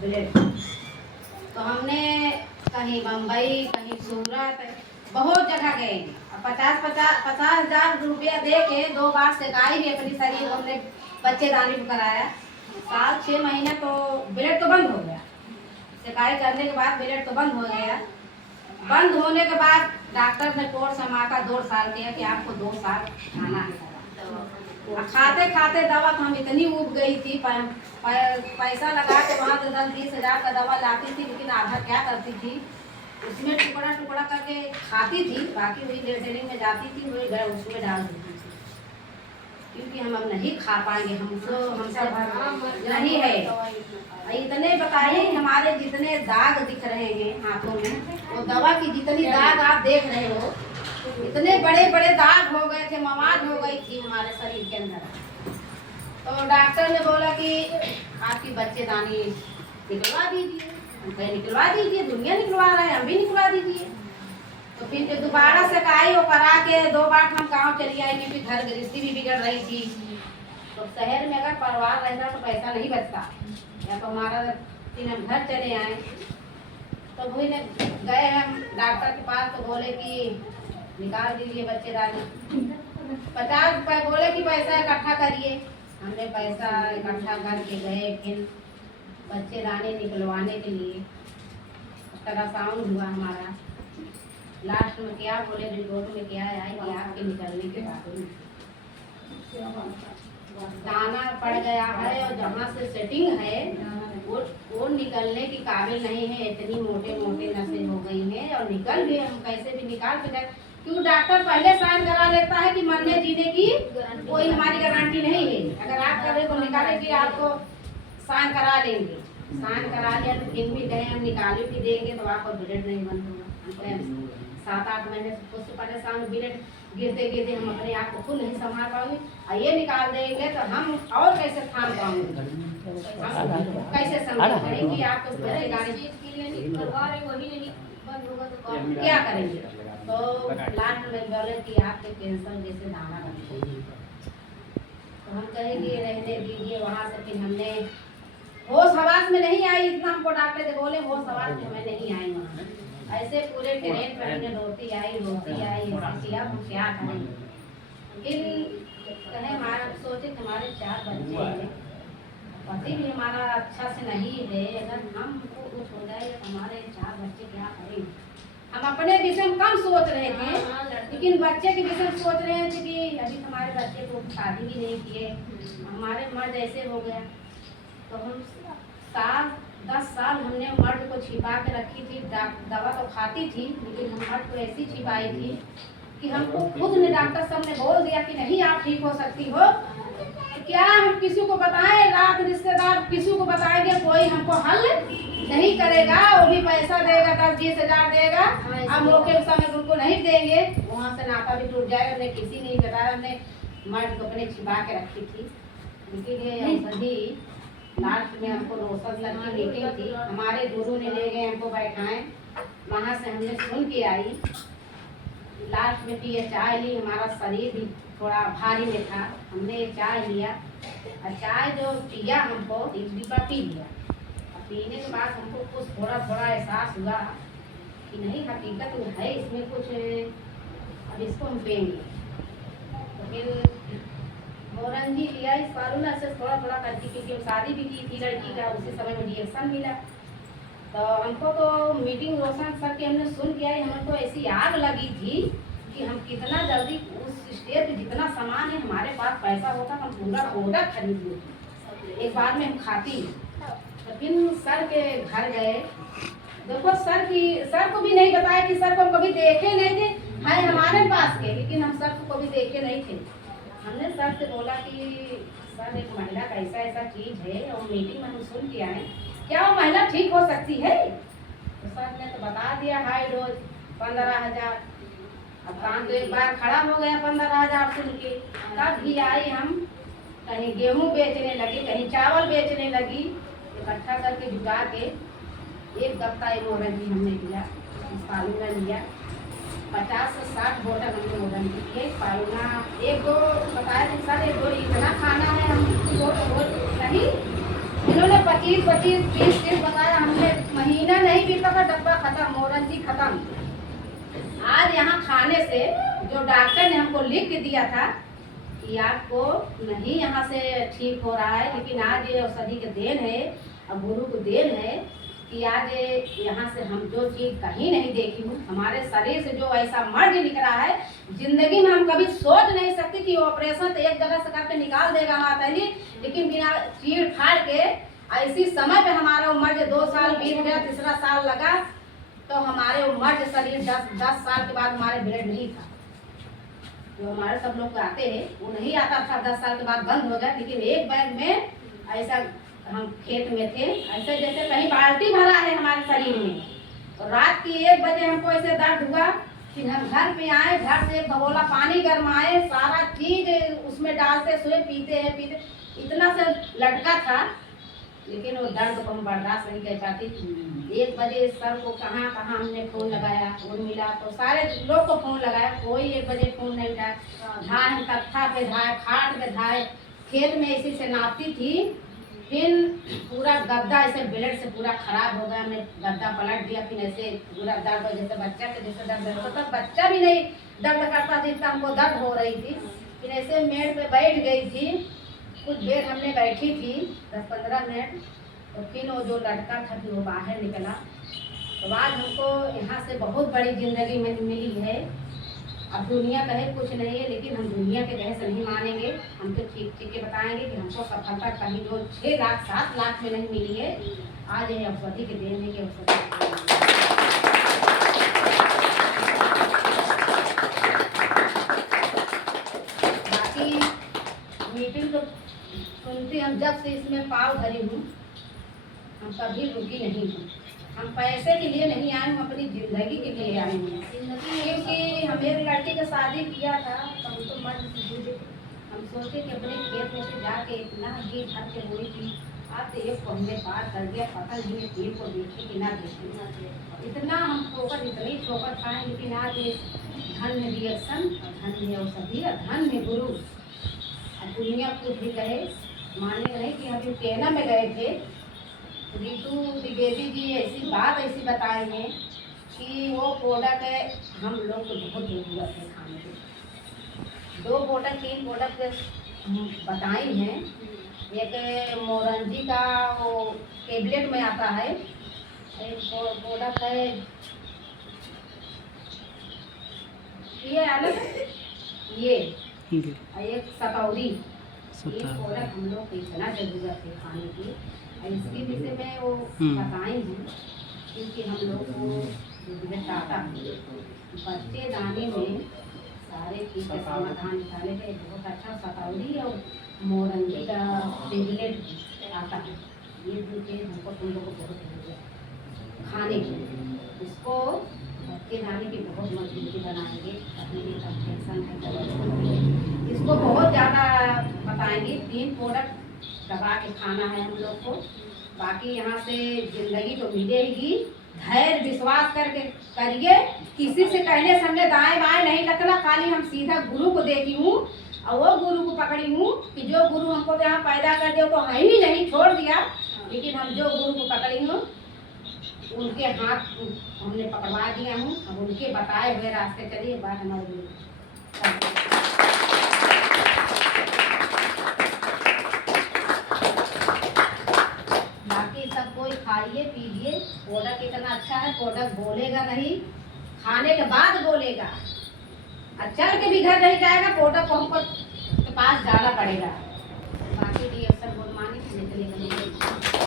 Blade. तो हमने कहीं बम्बई, कहीं सूरत, बहुत जगह गए। 50,000 रुपया दे के 2 बार सिकाई भी अपनी शरीर हमने बच्चेदानी को कराया। साल 6 महीने तो ब्लेड तो बंद हो गया। सिकाई करने के बाद ब्लेड तो बंद हो गया। बंद होने के बाद डॉक्टर ने कोर्स हमारा 2 साल किया कि आपको 2 साल खाना है। खाते खाते दवा तो हम इतनी उब गई थी, पैसा लगा के वहाँ से 10-20 हज़ार का दवा लाती थी, लेकिन आधा क्या करती थी, उसमें टुकड़ा टुकड़ा करके खाती थी, बाकी वही लेटरिन में जाती थी, वही घर उसमें डाल देती थी, क्योंकि हम अब नहीं खा पाएंगे, हमसे नहीं है। इतने बताइए हमारे जितने दाग दिख रहे हैं हाथों में, वो दवा की जितनी दाग आप देख रहे हो, इतने बड़े बड़े दाग हो गए थे, मवाद हो गई थी हमारे शरीर के अंदर। तो डॉक्टर ने बोला कि आपकी बच्चेदानी निकलवा दीजिए। हम कहे निकलवा दीजिए, दुनिया निकलवा रहा है, हम भी निकलवा दीजिए। तो फिर दोबारा से काई वो करा के 2 बार हम गाँव चली आई, क्योंकि घर गृहस्थी भी बिगड़ रही थी। तो शहर में अगर परिवार रहता तो पैसा नहीं बचता, या तो हमारा फिर हम घर चले आए। तो वही ने गए हम डॉक्टर के पास, तो बोले कि निकाल दीजिए बच्चेदानी। 50 रुपये बोले कि पैसा इकट्ठा करिए। हमने पैसा इकट्ठा करके गए, फिर बच्चेदानी निकलवाने के लिए अल्ट्रासाउंड हुआ हमारा। लास्ट में क्या बोले, रिपोर्ट में क्या आया कि आपके निकलने के बाद दाना पड़ गया है, और जहाँ से सेटिंग है वो निकलने की काबिल नहीं है, इतनी मोटे मोटे नसें हो गई हैं, और निकल भी हम कैसे भी निकाल के जाए, क्योंकि डॉक्टर पहले साइन करा लेता है कि मरने जीने की कोई हमारी गारंटी नहीं है। अगर आप कभी को निकाले कि आपको साइन करा लेंगे, साइन करा लिया तो फिर भी गए हम निकाले भी देंगे तो आपको ब्लेड नहीं बंद होगा। 7-8 महीने से उससे परेशान, ब्लेड गिरते गिरते हम अपने आप को खुद नहीं संभाल पाएंगे, और ये निकाल देंगे तो हम और कैसे थाम पाएंगे, कैसे समझ करेंगे आपको गाड़ी क्या करेंगे। तो लास्ट में बोले कि आपके कैंसर जैसे दाना बन गई। तो हम कहेंगे रहने दीजिए। वहाँ से फिर हमने होश हवास में नहीं आई, इतना हमको डॉक्टर से बोले होश हवास में हमें नहीं आई। वहाँ ऐसे पूरे ट्रेन पर हमने रोती आई किया, हम क्या करें। लेकिन कहे हमारा सोचे हमारे 4 बच्चे हैं, पति भी हमारा अच्छा से नहीं है, अगर हमको कुछ हो जाए तो हमारे 4 बच्चे क्या करेंगे। हम अपने विषय में कम सोच रहे थे, लेकिन बच्चे के विषय में सोच रहे थे कि अभी हमारे बच्चे को शादी भी नहीं किए, हमारे मर्द ऐसे हो गया। तो हम 10 साल हमने मर्द को छिपा के रखी थी, दवा तो खाती थी, लेकिन हम मर्द को ऐसी छिपाई थी कि हमको खुद ने डॉक्टर साहब ने बोल दिया कि नहीं आप ठीक हो सकती हो। क्या हम किसी को बताएं, रात रिश्तेदार किसी को बताएंगे, कोई हमको हल नहीं करेगा, वो भी पैसा देगा 10-20 हज़ार देगा, हम मौके समय उनको नहीं देंगे, वहाँ से नाता भी टूट जाएगा। हमने किसी नहीं बताया, हमने मर्द को अपने छिपा के रखी थी। लेकिन ये सभी लास्ट में हमको रोशन सर की मीटिंग थी, हमारे गुरु ने ले गए हमको बैठाएं, वहाँ से हमने सुन के आई। लास्ट में पिए चाय ली, हमारा शरीर भी थोड़ा भारी में था, हमने चाय लिया, और चाय जो पिया हमको 1 डिब्बा पी लिया। पीने के बाद हमको कुछ थोड़ा थोड़ा एहसास हुआ कि नहीं हकीकत में है इसमें कुछ, अब इसको हम पेंगे। तो फिर मोरंगी लिया, इस फालूना से थोड़ा थोड़ा करके, क्योंकि शादी भी की थी लड़की का, उसी समय में रिएक्शन मिला। तो हमको तो मीटिंग रोशन सर की हमने सुन के आई, हमको ऐसी आग लगी थी कि हम कितना जल्दी उस स्टेज पे जितना सामान है हमारे पास पैसा होता हम पूरा प्रोडक्ट खरीद लेते, एक बार में हम खाती। तो फिर सर के घर गए, देखो सर को भी नहीं बताया कि सर को हम कभी देखे नहीं थे, है हमारे पास के, लेकिन हम सर को कभी देखे नहीं थे। हमने सर से बोला कि सर एक महिला का ऐसा चीज़ है, और मीटिंग में हम सुन के आए, क्या वो महिला ठीक हो सकती है। तो सर ने तो बता दिया हाई डोज 15,000। अब काम तो एक बार खड़ा हो गया 15,000 सुन के। तब भी आई, हम कहीं गेहूँ बेचने लगी, कहीं चावल बेचने लगी, इकट्ठा करके जुटा के एक गत्ता मोरंगी हमने लिया, फालूना लिया, 50 से 60 बोतल हमने मोरंगी की। फालूना 1-2 बताया कि सर 1-2 इतना खाना है, हम नहीं इन्होंने 25-25, 30-30 बताया। हमने महीना नहीं बीता था, डब्बा खत्म, मोरंजी खत्म। आज यहाँ खाने से जो डॉक्टर ने हमको लिख के दिया था कि आपको नहीं यहाँ से ठीक हो रहा है, लेकिन आज ये औषधि के देन है और गुरु को देन है कि आज यहाँ से हम जो चीज़ कहीं नहीं देखी हूँ, हमारे शरीर से जो ऐसा मर्ज निकला है, जिंदगी में हम कभी सोच नहीं सकते कि ऑपरेशन तो एक जगह से करके निकाल देगा माता जी, लेकिन बिना चीड़ फाड़ के ऐसी समय पे हमारा मर्ज 2 साल बीत गया, तीसरा साल लगा तो हमारे मर्ज शरीर 10 साल के बाद हमारे ब्लड नहीं था। जो हमारे सब लोग आते हैं वो नहीं आता था, 10 साल के बाद बंद हो गया। लेकिन एक बैग में ऐसा हम खेत में थे, ऐसे जैसे कहीं बाल्टी भरा है हमारे शरीर में। और रात की 1 बजे हमको ऐसे दर्द हुआ, फिर हम घर पे आए, घर से 1 भगोला पानी गरमाए, सारा चीज उसमें डालते सोए, पीते हैं पीते, इतना से लटका था। लेकिन वो दर्द को हम बर्दाश्त नहीं कर पाती। 1 बजे सर को कहाँ हमने फ़ोन लगाया, फोन मिला तो सारे लोग को फ़ोन लगाया, कोई 1 बजे फ़ोन नहीं उठाया। धाए हम कत्था पे धाए, खाट पे धाए, खेत में इसी से नापती थी। फिर पूरा गद्दा ऐसे ब्लड से पूरा खराब हो गया, हमने गद्दा पलट दिया। फिर ऐसे पूरा दर्द, जैसे बच्चा के जैसे दर्द होता था, बच्चा भी नहीं दर्द करता था, जितना हमको दर्द हो रही थी। फिर ऐसे मेड़ पे बैठ गई थी, कुछ देर हमने बैठी थी, 10-15 मिनट, तो फिर वो जो लड़का था फिर वो बाहर निकला। तो आज हमको यहाँ से बहुत बड़ी ज़िंदगी में मिली है। अब दुनिया कहे कुछ नहीं है, लेकिन हम दुनिया के कहे से नहीं मानेंगे। हम तो ठीक के बताएंगे कि हमको सफलता कहीं जो 6 लाख 7 लाख में नहीं मिली है, आज ये औषधि के देने के बाकी मीटिंग तो सुनती, हम जब से इसमें पाव धरी हूँ, हम कभी रुकी नहीं हूँ। हम पैसे के लिए नहीं आए हूँ, अपनी ज़िंदगी के लिए आए हैं। क्योंकि हम एक लड़की का शादी किया था तो हमको मर्द से जुड़े, हम सोचे कि अपने खेत में से जाके इतना घी भर के बोई थी, आप तो एक पहले पार कर दिया, पता ही नहीं पेड़ को देखे कि ना देखे। इतना हम ठोकर, इतनी ठोकर खाएँ, लेकिन आज धन्य रिएक्शन, धन्य औषधि, धन्य गुरु। अब दुनिया कुछ भी कहे माने नहीं कि हम केना में गए थे, रितु द्विवेदी जी ऐसी बात ऐसी बताई है कि वो प्रोडक्ट हम लोग को बहुत ज़रूरत है खाने की। 2 प्रोडक्ट 3 प्रोडक्ट बताई हैं। एक मोरंजी का वो टेबलेट में आता है, एक प्रोडक्ट है ये अलग, ये एक सतौरी। ये प्रोडक्ट हम लोग को इतना ज़रूरत है खाने की, इसके विषय में वो बताई हैं। क्योंकि हम लोग को आता बच्चे दाने में सारे चीज़ का समाधान निकाले थे। बहुत अच्छा सतौरी और मोरंगी का टेबलेट आता है, ये 2 चीज़ हमको तुम लोग को बहुत ज़रूरत खाने की। इसको बच्चे दाने की बहुत मजबूती बनाएंगे, अपने लिए टेंशन है, इसको बहुत ज़्यादा बताएंगे। 3 प्रोडक्ट दबा के खाना है हम लोग को। बाकी यहाँ से ज़िंदगी तो मिलेगी, धैर्य विश्वास करके करिए। किसी से कहने से हमने दाएं बाएं नहीं लगना, खाली हम सीधा गुरु को देखी हूँ और वो गुरु को पकड़ी हूँ कि जो गुरु हमको यहाँ पैदा कर दे तो है ही नहीं, छोड़ दिया। लेकिन हम जो गुरु को पकड़ी हूँ उनके हाथ हमने पकड़वा दिया हूँ, अब उनके बताए हुए रास्ते चलिए। बात हमारे गुरु खाइए पीजिए। प्रोडक्ट इतना अच्छा है, प्रोडक्ट बोलेगा नहीं, खाने के बाद बोलेगा। चल के भी घर नहीं जाएगा, प्रोडक्ट को हमको के पास जाना पड़ेगा। बाकी रिएक्शन गुड मॉर्निंग निकलेगा।